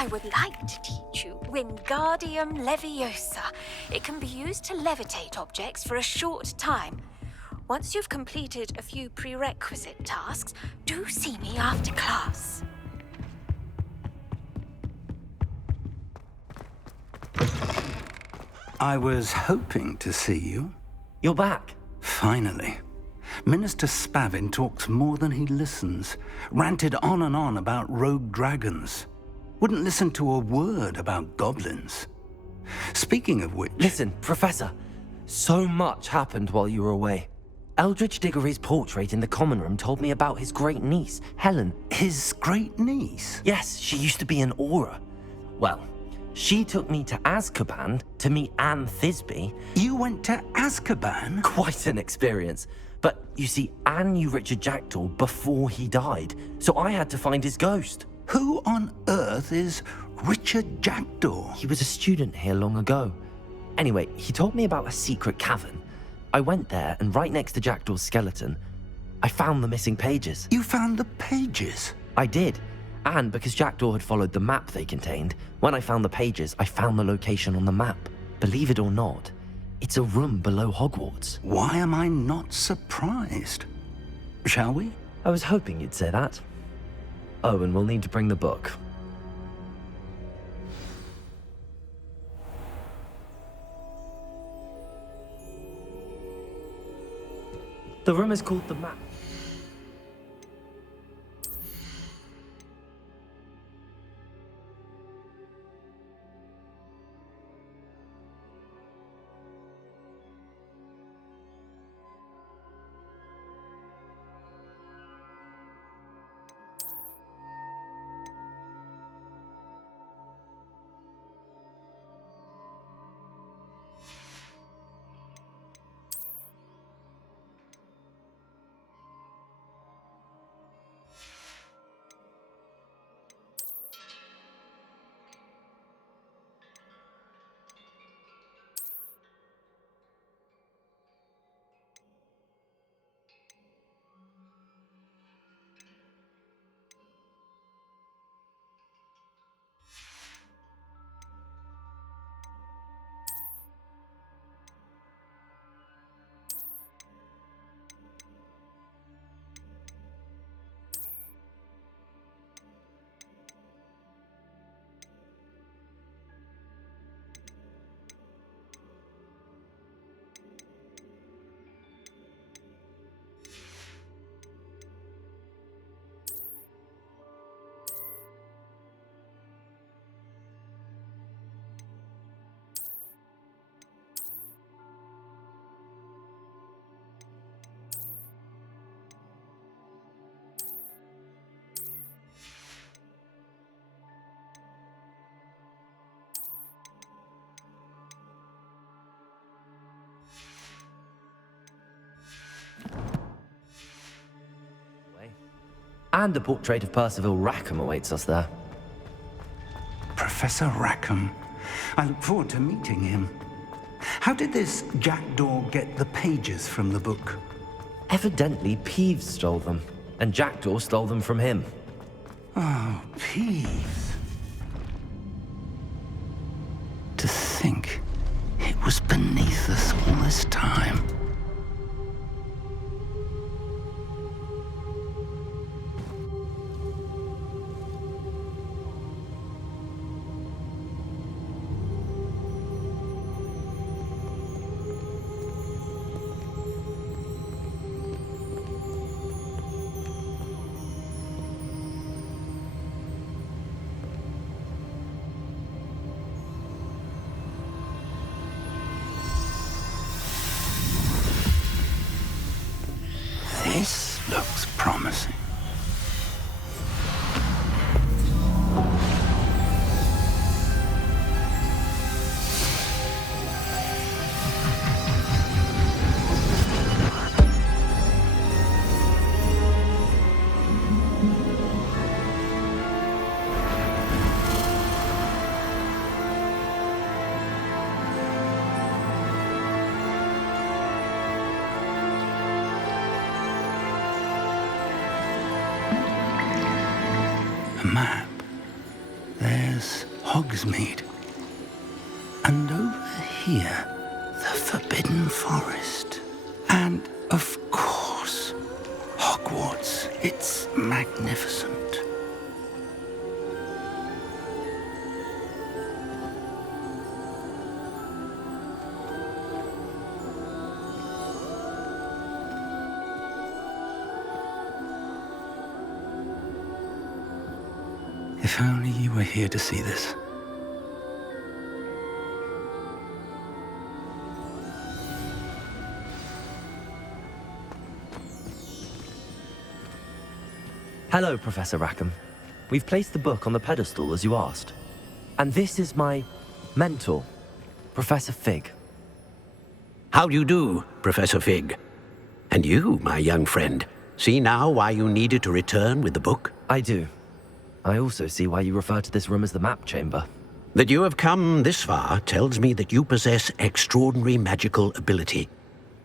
I would like to teach you Wingardium Leviosa. It can be used to levitate objects for a short time. Once you've completed a few prerequisite tasks, do see me after class. I was hoping to see you. You're back. Finally. Minister Spavin talks more than he listens. Ranted on and on about rogue dragons. Wouldn't listen to a word about goblins. Speaking of which... Listen, Professor. So much happened while you were away. Eldridge Diggory's portrait in the common room told me about his great niece, Helen. His great niece? Yes, she used to be an Auror. Well, she took me to Azkaban to meet Anne Thisbe. You went to Azkaban? Quite an experience. But you see, Anne knew Richard Jackdaw before he died, so I had to find his ghost. Who on earth is Richard Jackdaw? He was a student here long ago. Anyway, he told me about a secret cavern. I went there, and right next to Jackdaw's skeleton, I found the missing pages. You found the pages? I did. And because Jackdaw had followed the map they contained, when I found the pages, I found the location on the map. Believe it or not, it's a room below Hogwarts. Why am I not surprised? Shall we? I was hoping you'd say that. Oh, and we'll need to bring the book. The room is called the Map. And a portrait of Percival Rackham awaits us there. Professor Rackham. I look forward to meeting him. How did this Jackdaw get the pages from the book? Evidently, Peeves stole them, and Jackdaw stole them from him. Oh, Peeves. To think it was beneath us all this time. This looks promising. A map. There's Hogsmeade. And over here, the Forbidden Forest. And, of course, Hogwarts. It's magnificent. If only you were here to see this. Hello, Professor Rackham. We've placed the book on the pedestal as you asked. And this is my mentor, Professor Fig. How do you do, Professor Fig? And you, my young friend, see now why you needed to return with the book? I do. I also see why you refer to this room as the map chamber. That you have come this far tells me that you possess extraordinary magical ability,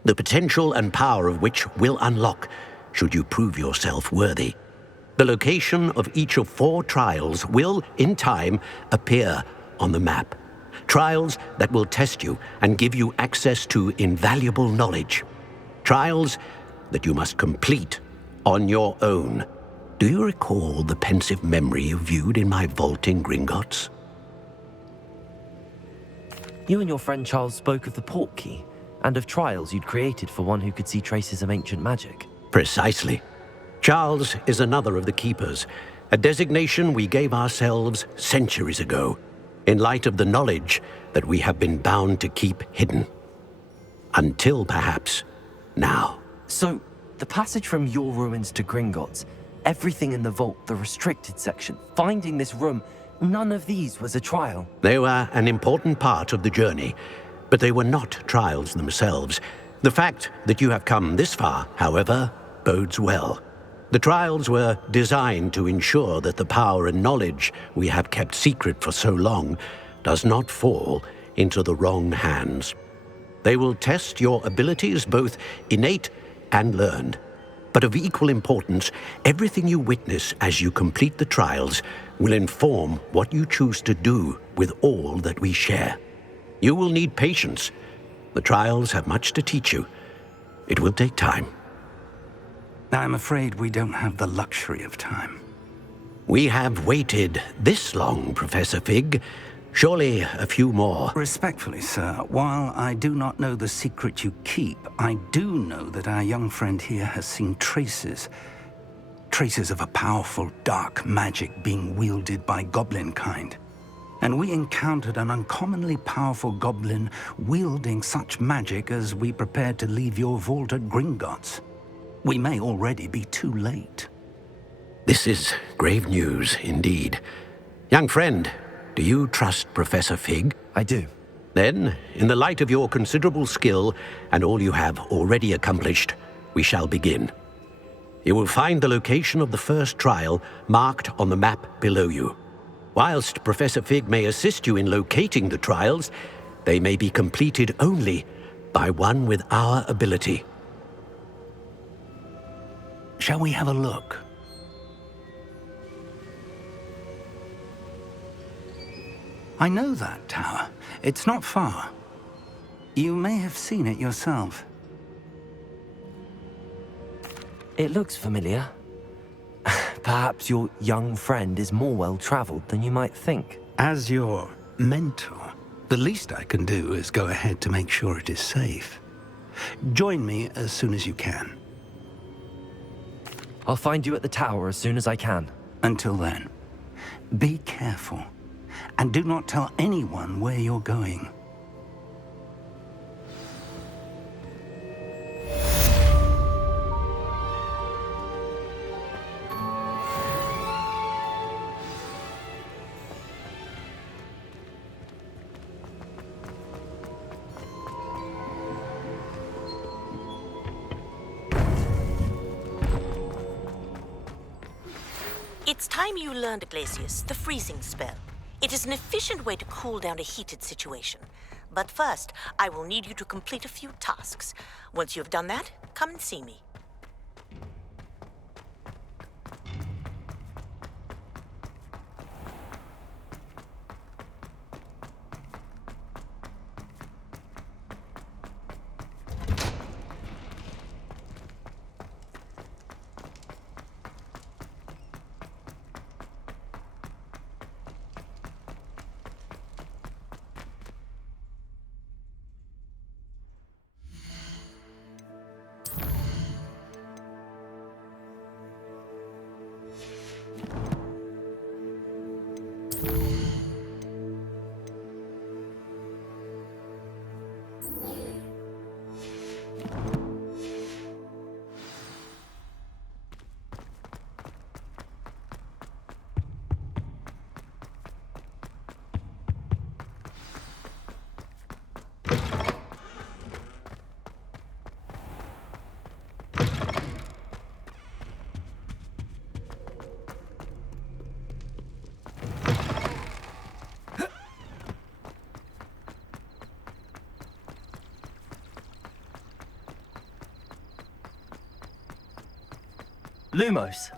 the potential and power of which will unlock should you prove yourself worthy. The location of each of 4 trials will, in time, appear on the map. Trials that will test you and give you access to invaluable knowledge. Trials that you must complete on your own. Do you recall the pensive memory you viewed in my vault in Gringotts? You and your friend Charles spoke of the portkey and of trials you'd created for one who could see traces of ancient magic. Precisely. Charles is another of the Keepers, a designation we gave ourselves centuries ago, in light of the knowledge that we have been bound to keep hidden. Until perhaps now. So, the passage from your ruins to Gringotts, everything in the vault, the restricted section, finding this room, none of these was a trial. They were an important part of the journey, but they were not trials themselves. The fact that you have come this far, however, bodes well. The trials were designed to ensure that the power and knowledge we have kept secret for so long does not fall into the wrong hands. They will test your abilities, both innate and learned. But of equal importance, everything you witness as you complete the trials will inform what you choose to do with all that we share. You will need patience. The trials have much to teach you. It will take time. I'm afraid we don't have the luxury of time. We have waited this long, Professor Fig. Surely a few more. Respectfully, sir, while I do not know the secret you keep, I do know that our young friend here has seen traces of a powerful dark magic being wielded by goblin kind. And we encountered an uncommonly powerful goblin wielding such magic as we prepared to leave your vault at Gringotts. We may already be too late. This is grave news indeed. Young friend, do you trust Professor Fig? I do. Then, in the light of your considerable skill and all you have already accomplished, we shall begin. You will find the location of the first trial marked on the map below you. Whilst Professor Fig may assist you in locating the trials, they may be completed only by one with our ability. Shall we have a look? I know that tower. It's not far. You may have seen it yourself. It looks familiar. Perhaps your young friend is more well-traveled than you might think. As your mentor, the least I can do is go ahead to make sure it is safe. Join me as soon as you can. I'll find you at the tower as soon as I can. Until then, be careful, and do not tell anyone where you're going. It's time you learned, Glacius, the freezing spell. It is an efficient way to cool down a heated situation. But first, I will need you to complete a few tasks. Once you have done that, come and see me. Lumos.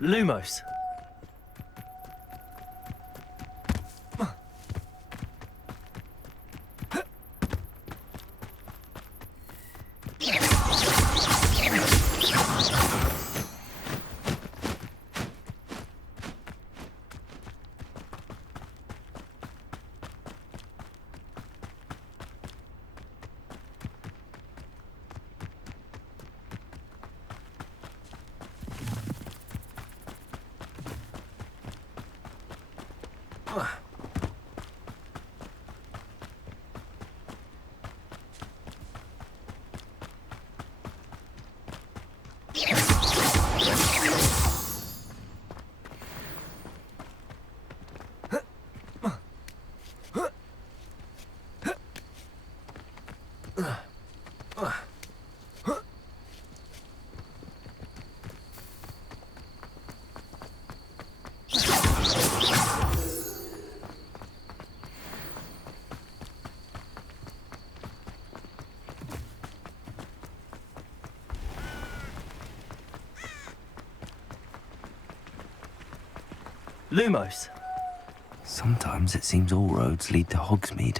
Lumos. Lumos. Sometimes it seems all roads lead to Hogsmeade.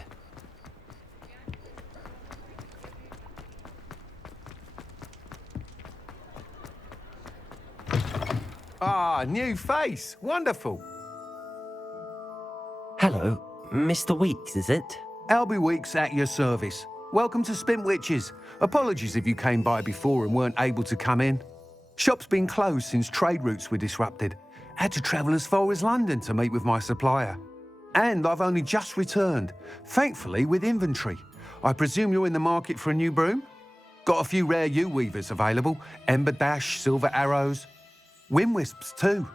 Ah, new face. Wonderful. Hello, Mr. Weeks, is it? Albie Weeks at your service. Welcome to Spintwitches. Apologies if you came by before and weren't able to come in. Shop's been closed since trade routes were disrupted. Had to travel as far as London to meet with my supplier. And I've only just returned, thankfully with inventory. I presume you're in the market for a new broom? Got a few rare yew-weavers available, Ember Dash, Silver Arrows, Wind Wisps too.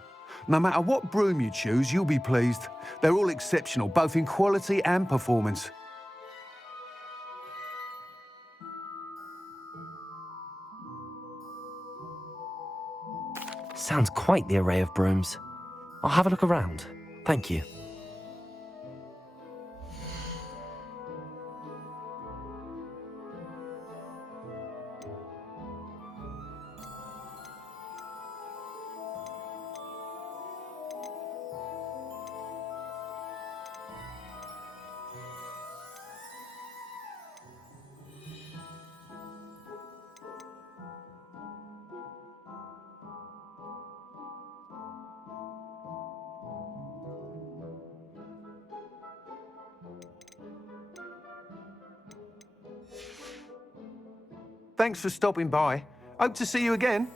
No matter what broom you choose, you'll be pleased. They're all exceptional, both in quality and performance. Sounds quite the array of brooms. I'll have a look around. Thank you. Thanks for stopping by. Hope to see you again.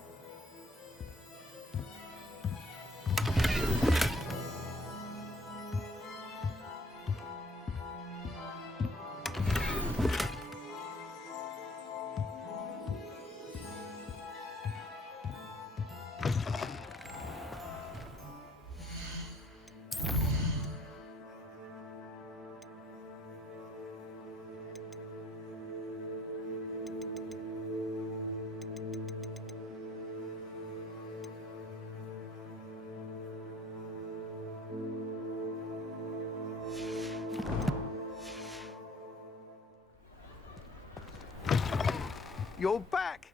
You're back!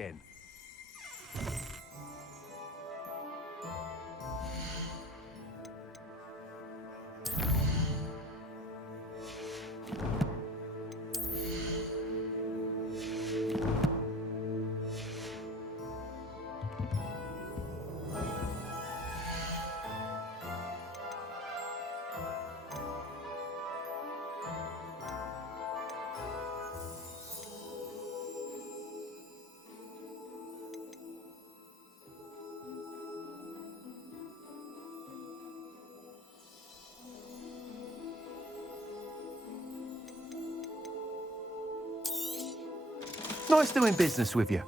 again. Nice doing business with you.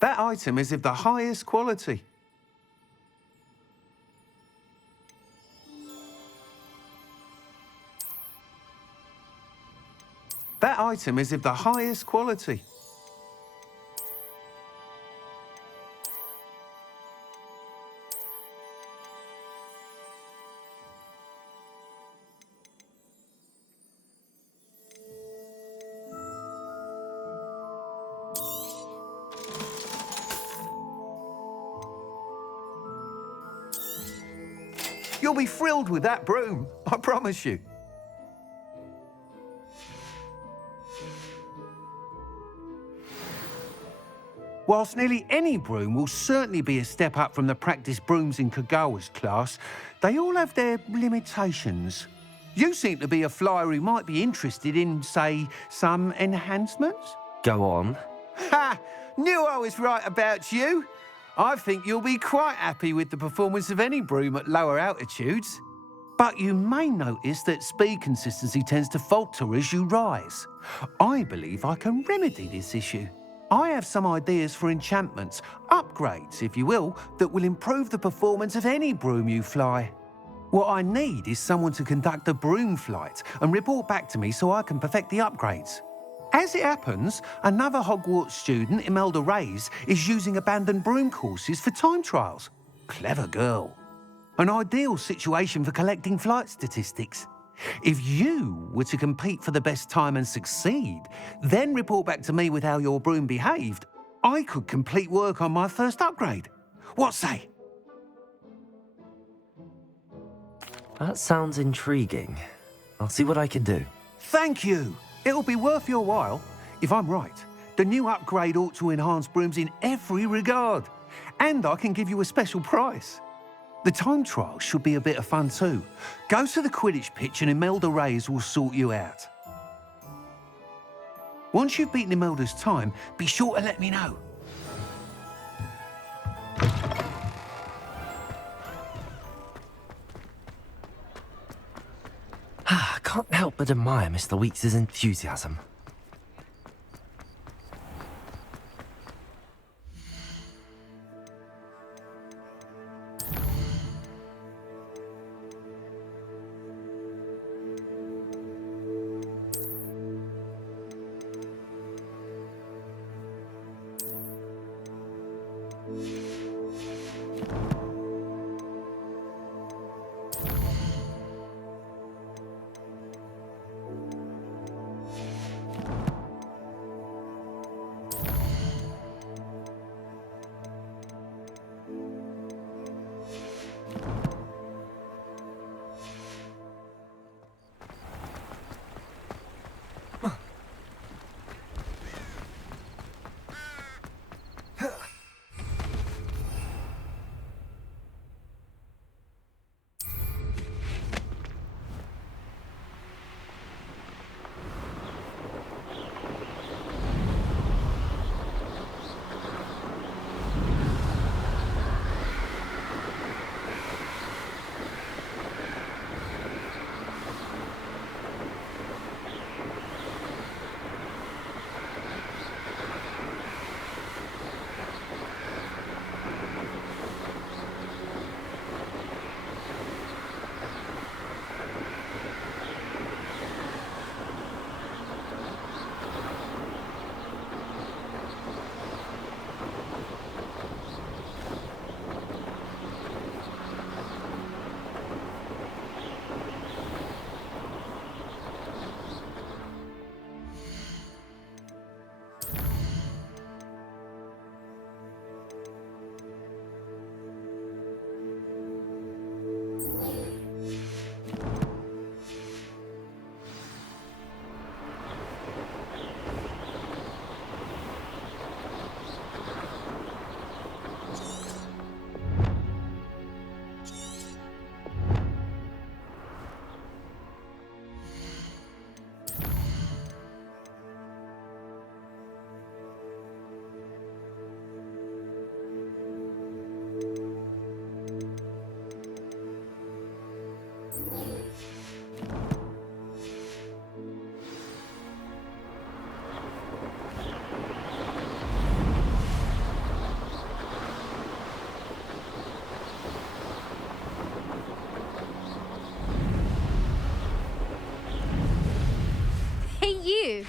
That item is of the highest quality. That item is of the highest quality. You'll be thrilled with that broom, I promise you. Whilst nearly any broom will certainly be a step up from the practice brooms in Kagawa's class, they all have their limitations. You seem to be a flyer who might be interested in, say, some enhancements? Go on. Ha! Knew I was right about you. I think you'll be quite happy with the performance of any broom at lower altitudes. But you may notice that speed consistency tends to falter as you rise. I believe I can remedy this issue. I have some ideas for enchantments, upgrades, if you will, that will improve the performance of any broom you fly. What I need is someone to conduct a broom flight and report back to me so I can perfect the upgrades. As it happens, another Hogwarts student, Imelda Reyes, is using abandoned broom courses for time trials. Clever girl. An ideal situation for collecting flight statistics. If you were to compete for the best time and succeed, then report back to me with how your broom behaved, I could complete work on my first upgrade. What say? That sounds intriguing. I'll see what I can do. Thank you. It'll be worth your while. If I'm right, the new upgrade ought to enhance brooms in every regard. And I can give you a special price. The time trial should be a bit of fun too. Go to the Quidditch pitch and Imelda Reyes will sort you out. Once you've beaten Imelda's time, be sure to let me know. I can't help but admire Mr. Weeks' enthusiasm.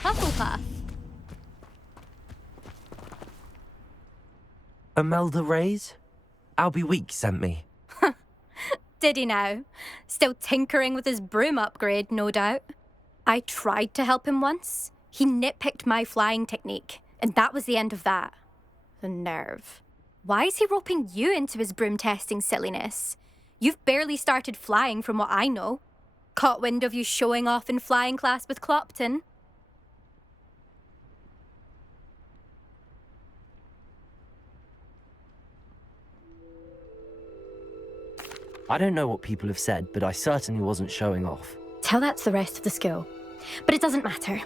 Hufflepuff. Imelda Reyes? Albie Weeks sent me. Did he now? Still tinkering with his broom upgrade, no doubt. I tried to help him once. He nitpicked my flying technique, and that was the end of that. The nerve. Why is he roping you into his broom testing silliness? You've barely started flying from what I know. Caught wind of you showing off in flying class with Clopton. I don't know what people have said, but I certainly wasn't showing off. Tell that to the rest of the school. But it doesn't matter.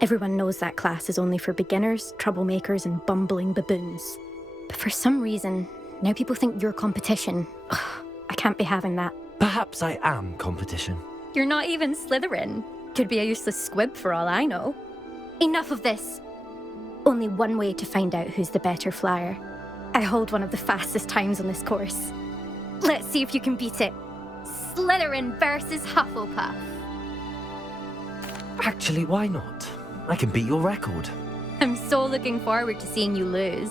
Everyone knows that class is only for beginners, troublemakers, and bumbling baboons. But for some reason, now people think you're competition. Ugh, I can't be having that. Perhaps I am competition. You're not even Slytherin. Could be a useless squib for all I know. Enough of this. Only one way to find out who's the better flyer. I hold one of the fastest times on this course. Let's see if you can beat it. Slytherin versus Hufflepuff. Actually, why not? I can beat your record. I'm so looking forward to seeing you lose.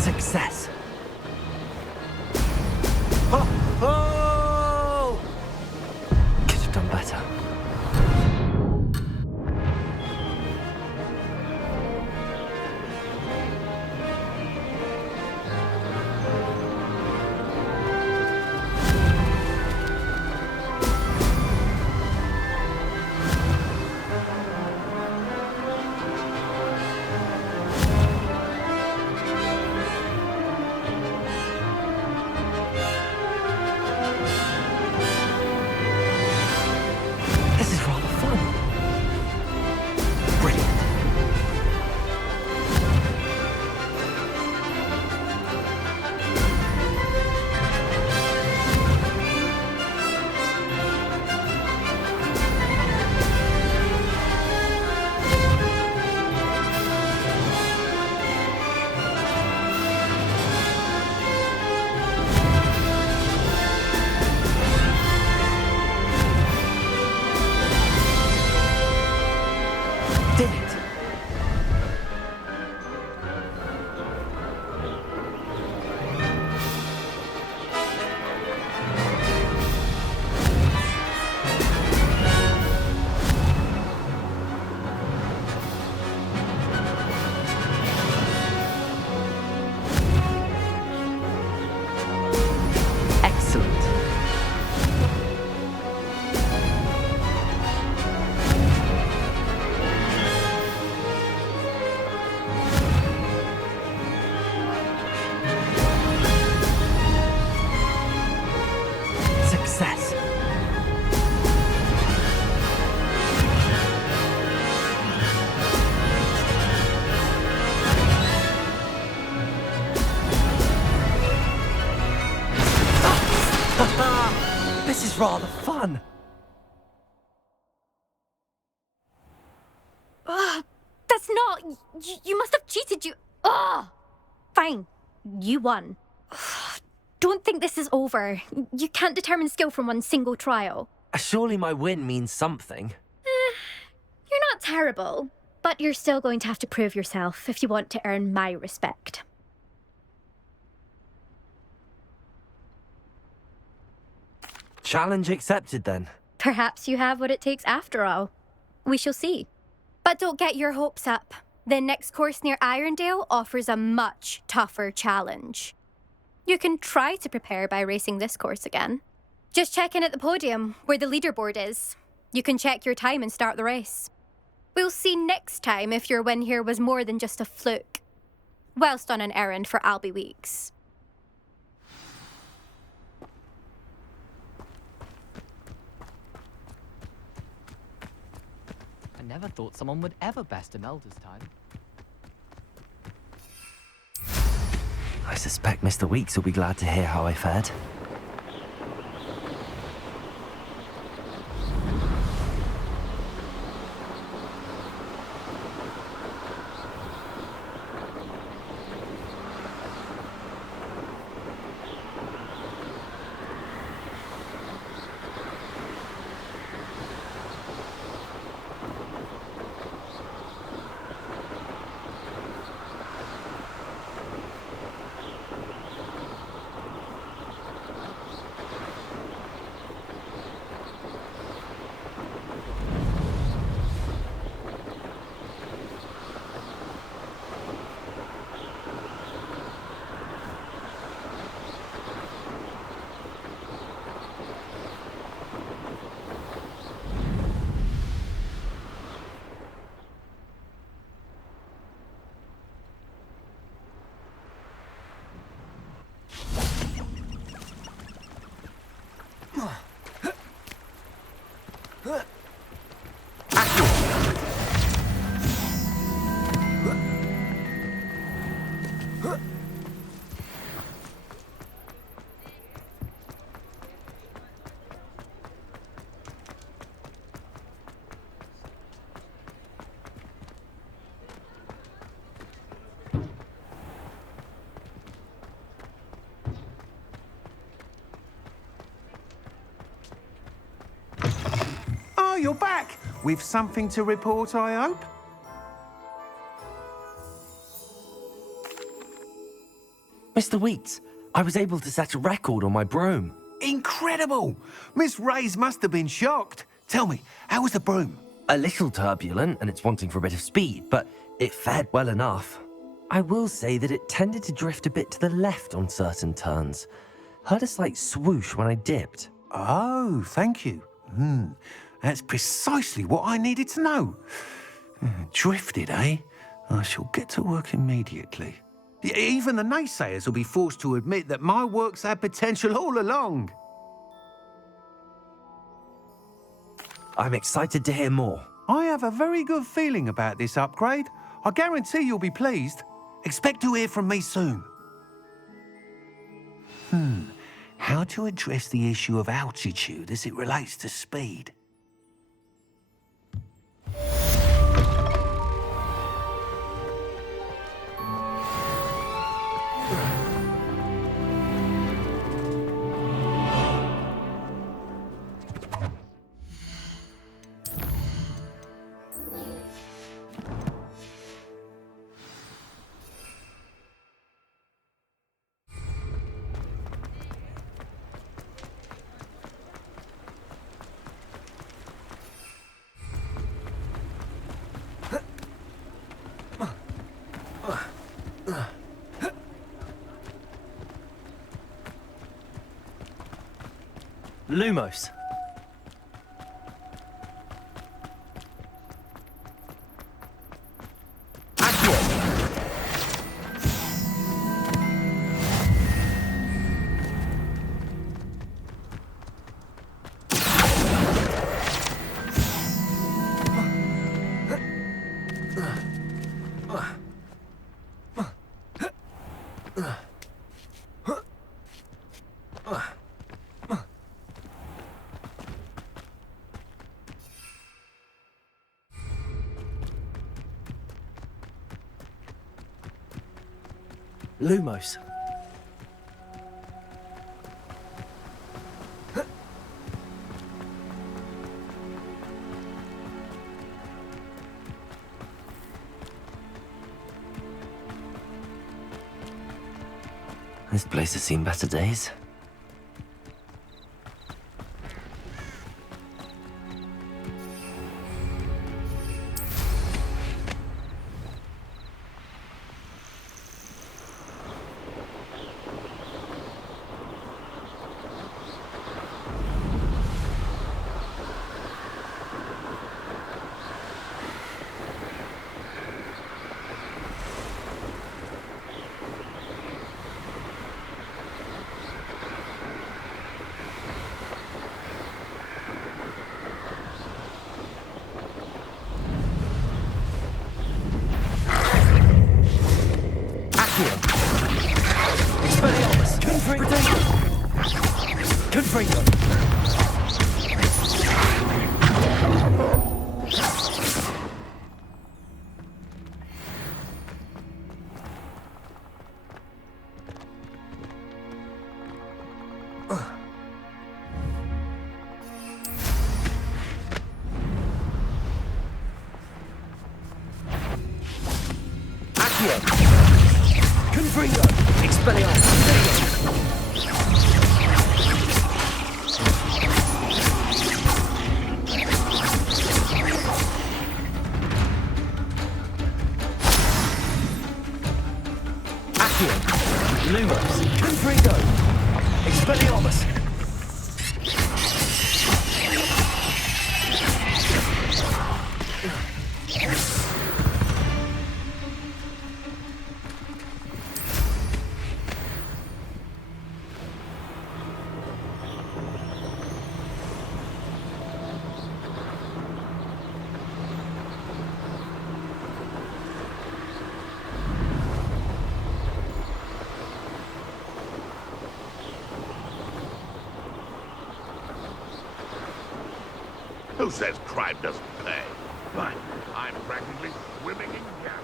Success. Oh! Could have done better. This is rather fun. Brilliant. Did it. Excellent. Success. This is rather fun. That's not... You must have cheated, you... Ugh! Fine. You won. Don't think this is over. You can't determine skill from one single trial. Surely my win means something. You're not terrible, but you're still going to have to prove yourself if you want to earn my respect. Challenge accepted then. Perhaps you have what it takes after all. We shall see. But don't get your hopes up. The next course near Irondale offers a much tougher challenge. You can try to prepare by racing this course again. Just check in at the podium, where the leaderboard is. You can check your time and start the race. We'll see next time if your win here was more than just a fluke. Whilst on an errand for Albie Weeks. I never thought someone would ever best Imelda's time. I suspect Mr. Weeks will be glad to hear how I fared. Oh, you're back! With something to report, I hope? Mr. Wheats, I was able to set a record on my broom. Incredible! Miss Ray's must have been shocked. Tell me, how was the broom? A little turbulent and it's wanting for a bit of speed, but it fared well enough. I will say that it tended to drift a bit to the left on certain turns. Heard a slight swoosh when I dipped. Oh, thank you. That's precisely what I needed to know. Drifted, eh? I shall get to work immediately. Even the naysayers will be forced to admit that my work's had potential all along. I'm excited to hear more. I have a very good feeling about this upgrade. I guarantee you'll be pleased. Expect to hear from me soon. How to address the issue of altitude as it relates to speed? Lumos. Lumos. This place has seen better days. Who says crime doesn't pay? Fine. I'm practically swimming in gas.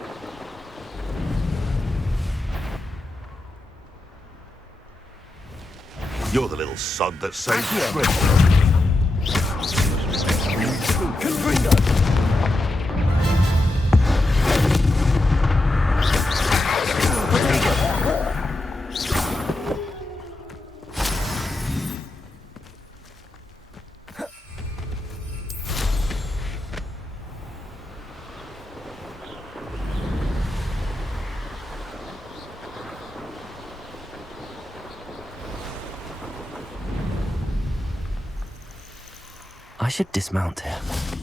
You're the little sod that saved I should dismount here.